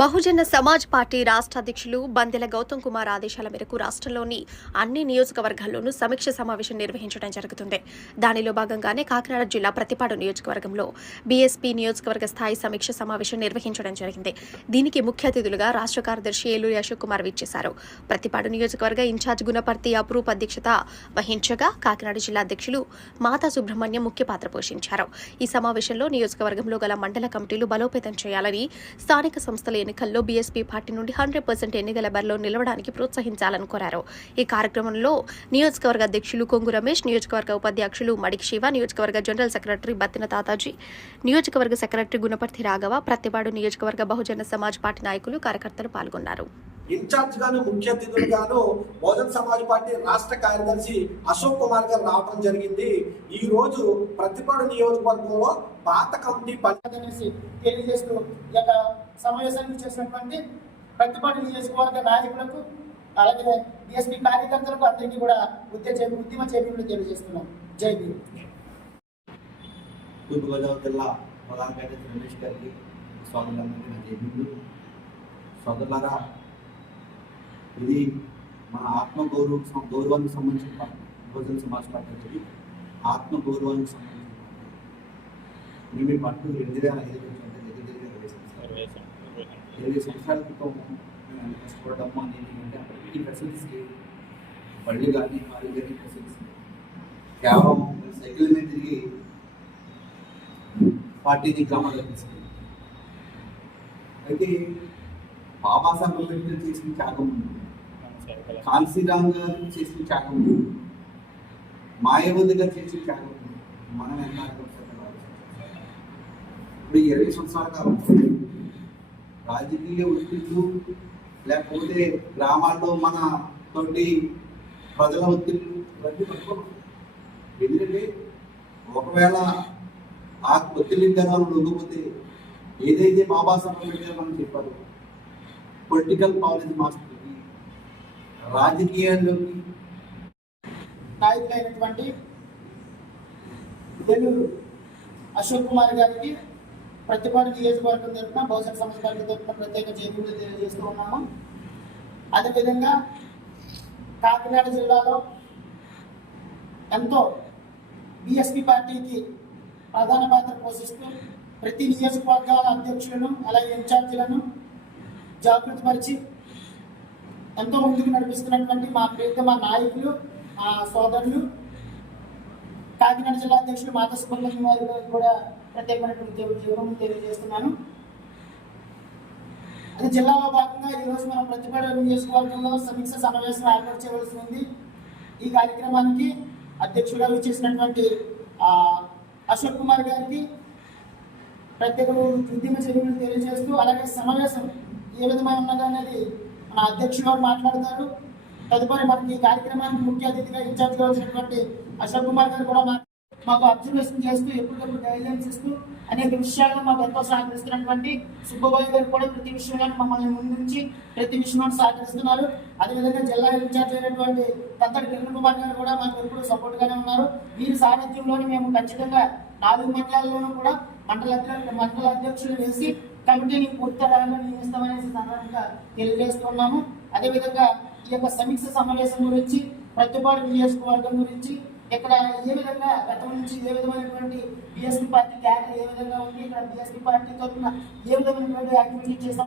Bahujan Samaj party రాష్ట్ర అధ్యక్షులు బందెల గౌతమ్ కుమార్ ఆదేశాల మేరకు రాష్ట్రంలోని అన్ని నియోజకవర్గాల్లోనూ సమీక్ష సమావేశం నిర్వహించడం జరుగుతుంది. దానిలో భాగంగానే కాకినాడ జిల్లా ప్రతిపాడు నియోజకవర్గంలో బీఎస్పీ నియోజకవర్గ స్థాయి సమీక్ష సమావేశం నిర్వహించడం జరిగింది. దీనికి ముఖ్య అతిథులుగా రాష్ట్ర కార్యదర్శి ఏలూరి అశోక్ కుమార్ విచ్చేశారు. ప్రతిపాడు నియోజకవర్గ ఇన్ఛార్జ్ గుణపర్తి అప్రూప్ అధ్యక్షత వహించగా కాకినాడ జిల్లా అధ్యక్షులు మాతా సుబ్రహ్మణ్యం ముఖ్య పాత్ర పోషించారు. ఈ సమావేశంలో నియోజకవర్గంలో గల మండల కమిటీలు బలోపేతం చేయాలని స్థానిక సంస్థల ఎన్నికల్లో బీఎస్పీ పార్టీ నుండి హండ్రెడ్ పర్సెంట్ ఎన్నికల బరిలో నిలవడానికి ప్రోత్సహించాలని కోరారు. ఈ కార్యక్రమంలో నియోజకవర్గ అధ్యక్షులు కొంగు రమేష్ నియోజకవర్గ ఉపాధ్యక్షులు మడికి శివ నియోజకవర్గ జనరల్ సెక్రటరీ బత్తిన తాతాజీ నియోజకవర్గ సెక్రటరీ గుణపర్తి రాఘవ ప్రతిపాడు నియోజకవర్గ బహుజన సమాజ్ పార్టీ నాయకులు కార్యకర్తలు పాల్గొన్నారు. ఇన్ఛార్జ్ గాను ముఖ్య అతిథులుగాను బహుజన్ సమాజ్ పార్టీ రాష్ట్ర కార్యదర్శి అశోక్ కుమార్ గారు రావడం జరిగింది. ఈ రోజు ప్రతిపాడు నియోజకవర్గంలో పాత కమిటీ పని అనేసి తెలియజేస్తూ ఈ యొక్క సమావేశానికి చేసినటువంటి ప్రతిపాటి నియోజకవర్గ నాయకులకు అలాగే డిఎస్పీ కార్యకర్తలకు అందరికీ కూడా ఉద్య చే- ఉద్యమ చేపలు తెలియజేస్తున్నాం. జై భీమ్. తూర్పుగోదావరి జిల్లా ప్రధాన కార్యదర్శి రమేష్ గారికి నా సోదరులారా ఇది మన ఆత్మ గౌరవ గౌరవానికి సంబంధించిన పార్టీ బహుజన సమాజ్ పార్టీ ఇది. ఆత్మ గౌరవానికి సంబంధించిన పార్టీ మేము పార్టీ రెండు వేల ఐదు ఇరవై సంవత్సరాలు. క్రితం కష్టపడ్డాము అనేది ఏంటంటే అప్పటికి ఫెసిలిటీస్ బళ్ళు కానీ కాళ్ళు కానీ ఫెసిలిటీస్. కేవలం సైకిల్ మీద తిరిగి పార్టీని గ్రామాల్లో తీసుకెళ్ళి అయితే బాబాసాహెబ్ అంబేద్కర్ చేసిన త్యాగం. ఉంది కాన్సీరామ్ గారు చేసిన త్యాగం. ఉంది మాయావతి గారు చేసిన త్యాగం. ఉంది మనం ఎంత ఇప్పుడు ఇరవై సంవత్సరాల కాలం. రాజకీయ ఒత్తిళ్ళు లేకపోతే గ్రామాల్లో మన తోటి ప్రజల ఒత్తిళ్ళు ఇవన్నీ పట్టుకోవాలి ఎందుకంటే ఒకవేళ ఆ ఒత్తిడి జనాలు లొంగిపోతే ఏదైతే బాబాసాహెబ్ అంబేద్కర్ మనం చెప్పారు పొలిటికల్ పాలసీ మాస్టర్ రాజకీయాల్లోకి నాయకులైనటువంటి వెల్లూరు అశోక్ కుమార్ గారికి ప్రతిపాటు నియోజకవర్గం తరఫున బహుజన సమాజ్ పార్టీ తరఫున ప్రత్యేక జైబీలు తెలియజేస్తూ ఉన్నాము. అదేవిధంగా కాకినాడ జిల్లాలో ఎంతో బిఎస్పి పార్టీకి ప్రధాన పాత్ర పోషిస్తూ ప్రతి నియోజకవర్గాల అధ్యక్షులను అలాగే ఇన్ఛార్జీలను జాగృతిపరిచి ఎంతో ముందుకు నడిపిస్తున్నటువంటి మా ప్రియతమ నాయకులు మా సోదరులు కాకినాడ జిల్లా అధ్యక్షులు మాత సుబ్రహ్మణ్యం వారి కూడా ప్రత్యేకమైనటువంటి జీ- జీవనం తెలియజేస్తున్నాను. అది జిల్లాలో భాగంగా ఈ రోజు మనం ప్రతిపాడు నియోజకవర్గంలో సమీక్ష సమావేశం ఏర్పాటు చేయవలసి ఉంది. ఈ కార్యక్రమానికి అధ్యక్షుడిగా చేసినటువంటి అశోక్ కుమార్ గారికి ప్రత్యేక ఉద్యమ చర్యలు తెలియజేస్తూ అలాగే సమావేశం ఏ విధమైన ఉన్నది అనేది మన అధ్యక్షులు గారు మాట్లాడతారు. తదుపరి మనకి ఈ కార్యక్రమానికి ముఖ్య అతిథిగా ఇన్ఛార్జ్గా వచ్చినటువంటి అశోక్ కుమార్ గారు కూడా మా- మాకు అబ్జర్వేషన్ చేస్తూ ఎప్పటికప్పుడు గైడ్లైన్స్ ఇస్తూ అనేక విషయాల్లో మాకు ఎంతో సహకరిస్తున్నటువంటి సుబ్బబాయ్ గారు కూడా ప్రతి విషయంలో మమ్మల్ని ముందుంచి ప్రతి విషయంలో సహకరిస్తున్నారు. అదేవిధంగా జిల్లా ఇన్ఛార్జ్ అయినటువంటి తత్తడి కిరణ్ కుమార్ గారు కూడా మాకు ఎప్పుడు సపోర్ట్ గానే ఉన్నారు. వీరి సారథ్యంలోనే మేము ఖచ్చితంగా నాలుగు మండలాల్లోనూ కూడా మండల మండల అధ్యక్షులు వేసి కమిటీని పూర్తి రాగా నియమిస్తామనేసి సందర్భంగా తెలియజేస్తున్నాము అదేవిధంగా ఈ యొక్క సమీక్ష సమావేశం గురించి ప్రతిపాటు నియోజకవర్గం గురించి ఇక్కడ ఏ విధంగా గతం నుంచి ఏ విధమైనటువంటి బిఎస్పీ పార్టీ క్యాడర్ ఏ విధంగా ఉంది ఇక్కడ బిఎస్పీ పార్టీ తరఫున ఏ విధమైనటువంటి యాక్టివిటీ చేస్తాం